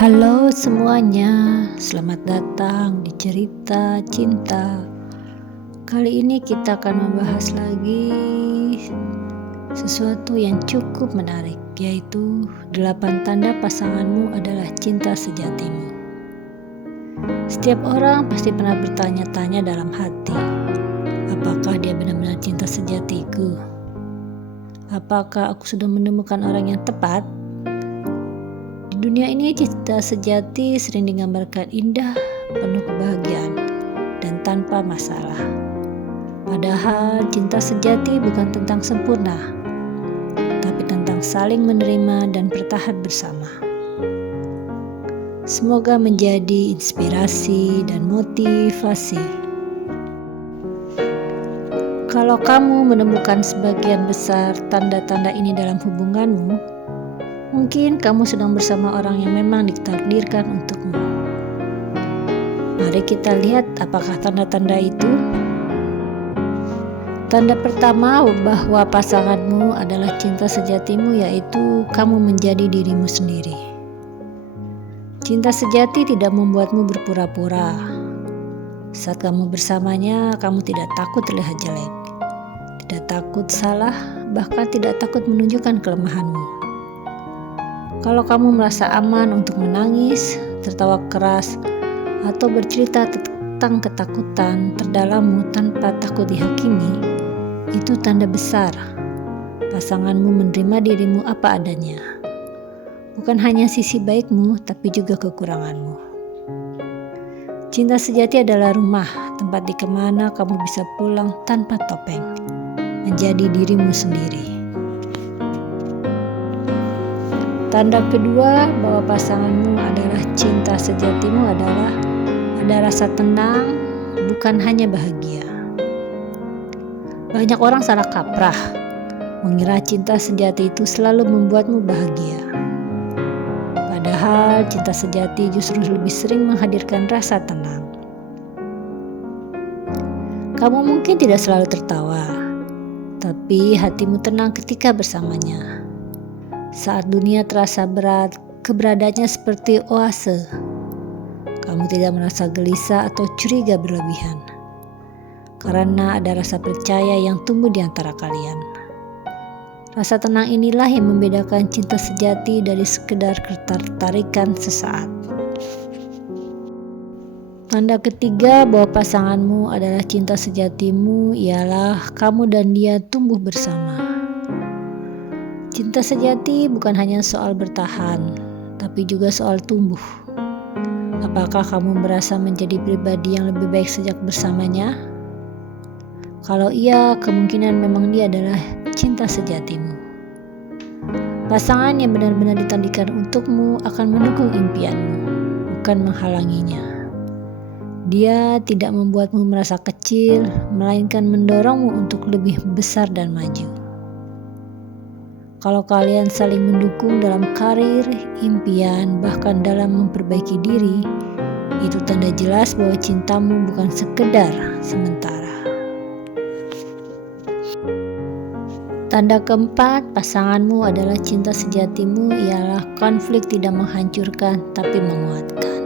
Halo semuanya, selamat datang di cerita cinta. Kali ini kita akan membahas lagi sesuatu yang cukup menarik, yaitu 8 tanda pasanganmu adalah cinta sejatimu. Setiap orang pasti pernah bertanya-tanya dalam hati, apakah dia benar-benar cinta sejatiku? Apakah aku sudah menemukan orang yang tepat? Di dunia ini cinta sejati sering digambarkan indah, penuh kebahagiaan, dan tanpa masalah. Padahal cinta sejati bukan tentang sempurna, tapi tentang saling menerima dan bertahan bersama. Semoga menjadi inspirasi dan motivasi. Kalau kamu menemukan sebagian besar tanda-tanda ini dalam hubunganmu, mungkin kamu sedang bersama orang yang memang ditakdirkan untukmu. Mari kita lihat apakah tanda-tanda itu. Tanda pertama bahwa pasanganmu adalah cinta sejatimu, yaitu kamu menjadi dirimu sendiri. Cinta sejati tidak membuatmu berpura-pura. Saat kamu bersamanya, kamu tidak takut terlihat jelek, tidak takut salah, bahkan tidak takut menunjukkan kelemahanmu. Kalau kamu merasa aman untuk menangis, tertawa keras, atau bercerita tentang ketakutan terdalammu tanpa takut dihakimi, itu tanda besar pasanganmu menerima dirimu apa adanya. Bukan hanya sisi baikmu, tapi juga kekuranganmu. Cinta sejati adalah rumah, tempat di mana kamu bisa pulang tanpa topeng, menjadi dirimu sendiri. Tanda kedua bahwa pasanganmu adalah cinta sejatimu adalah ada rasa tenang, bukan hanya bahagia. Banyak orang salah kaprah, mengira cinta sejati itu selalu membuatmu bahagia. Padahal cinta sejati justru lebih sering menghadirkan rasa tenang. Kamu mungkin tidak selalu tertawa, tapi hatimu tenang ketika bersamanya. Saat dunia terasa berat, keberadaannya seperti oase. Kamu tidak merasa gelisah atau curiga berlebihan, karena ada rasa percaya yang tumbuh di antara kalian. Rasa tenang inilah yang membedakan cinta sejati dari sekedar ketertarikan sesaat. Tanda ketiga bahwa pasanganmu adalah cinta sejatimu ialah kamu dan dia tumbuh bersama. Cinta sejati bukan hanya soal bertahan, tapi juga soal tumbuh. Apakah kamu merasa menjadi pribadi yang lebih baik sejak bersamanya? Kalau iya, kemungkinan memang dia adalah cinta sejatimu. Pasangan yang benar-benar ditandingkan untukmu akan mendukung impianmu, bukan menghalanginya. Dia tidak membuatmu merasa kecil, melainkan mendorongmu untuk lebih besar dan maju. Kalau kalian saling mendukung dalam karir, impian, bahkan dalam memperbaiki diri, itu tanda jelas bahwa cintamu bukan sekedar sementara. Tanda keempat, pasanganmu adalah cinta sejatimu ialah konflik tidak menghancurkan tapi menguatkan.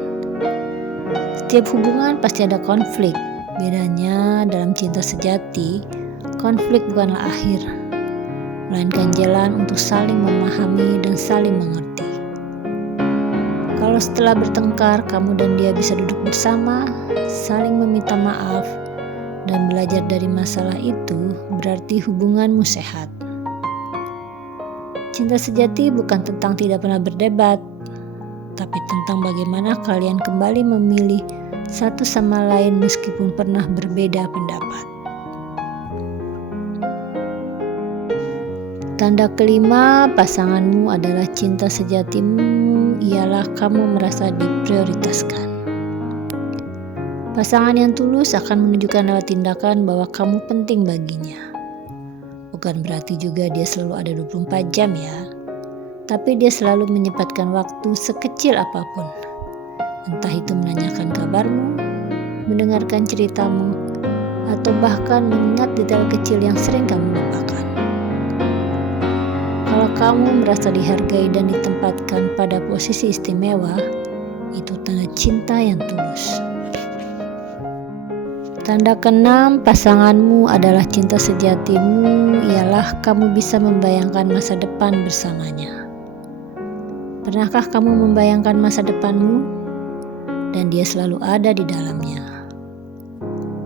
Setiap hubungan pasti ada konflik. Bedanya dalam cinta sejati, konflik bukanlah akhir, melainkan jalan untuk saling memahami dan saling mengerti. Kalau setelah bertengkar, kamu dan dia bisa duduk bersama, saling meminta maaf, dan belajar dari masalah itu, berarti hubunganmu sehat. Cinta sejati bukan tentang tidak pernah berdebat, tapi tentang bagaimana kalian kembali memilih satu sama lain meskipun pernah berbeda pendapat. Tanda kelima pasanganmu adalah cinta sejatimu ialah kamu merasa diprioritaskan. Pasangan yang tulus akan menunjukkan lewat tindakan bahwa kamu penting baginya. Bukan berarti juga dia selalu ada 24 jam ya, tapi dia selalu menyempatkan waktu sekecil apapun. Entah itu menanyakan kabarmu, mendengarkan ceritamu, atau bahkan mengingat detail kecil yang sering kamu lupakan. Kalau kamu merasa dihargai dan ditempatkan pada posisi istimewa, itu tanda cinta yang tulus. Tanda keenam pasanganmu adalah cinta sejatimu, ialah kamu bisa membayangkan masa depan bersamanya. Pernahkah kamu membayangkan masa depanmu? Dan dia selalu ada di dalamnya.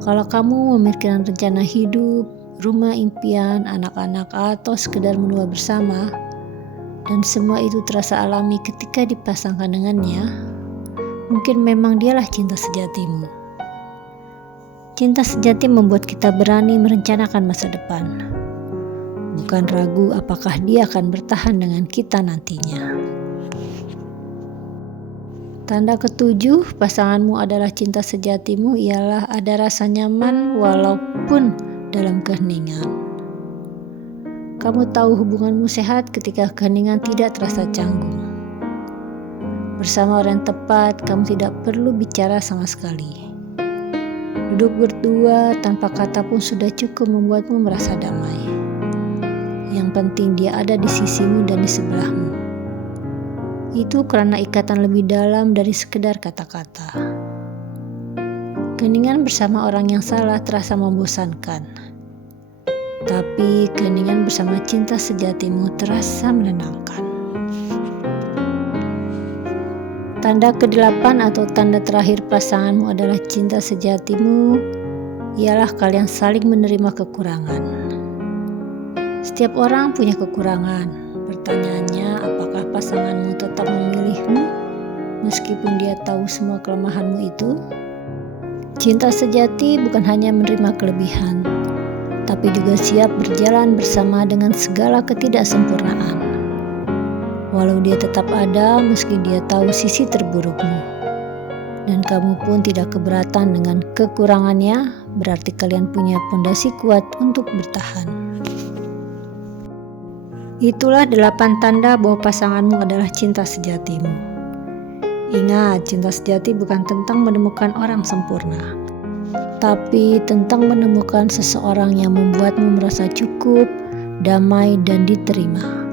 Kalau kamu memikirkan rencana hidup, rumah impian, anak-anak, atau sekedar menua bersama, dan semua itu terasa alami ketika dipasangkan dengannya, mungkin memang dialah cinta sejatimu. Cinta sejati membuat kita berani merencanakan masa depan, bukan ragu apakah dia akan bertahan dengan kita nantinya. Tanda ketujuh pasanganmu adalah cinta sejatimu ialah ada rasa nyaman walaupun dalam keheningan. Kamu tahu hubunganmu sehat ketika keheningan tidak terasa canggung. Bersama orang yang tepat, kamu tidak perlu bicara sama sekali. Duduk berdua tanpa kata pun sudah cukup membuatmu merasa damai. Yang penting dia ada di sisimu dan di sebelahmu. Itu karena ikatan lebih dalam dari sekedar kata-kata. Keheningan bersama orang yang salah terasa membosankan. Tapi keheningan bersama cinta sejatimu terasa menenangkan. Tanda ke-8 atau tanda terakhir pasanganmu adalah cinta sejatimu, ialah kalian saling menerima kekurangan. Setiap orang punya kekurangan. Pertanyaannya, apakah pasanganmu tetap memilihmu meskipun dia tahu semua kelemahanmu itu? Cinta sejati bukan hanya menerima kelebihan, tapi juga siap berjalan bersama dengan segala ketidaksempurnaan. Walau dia tetap ada meski dia tahu sisi terburukmu. Dan kamu pun tidak keberatan dengan kekurangannya, berarti kalian punya fondasi kuat untuk bertahan. Itulah 8 tanda bahwa pasanganmu adalah cinta sejatimu. Ingat, cinta sejati bukan tentang menemukan orang sempurna, tapi tentang menemukan seseorang yang membuatmu merasa cukup, damai, dan diterima.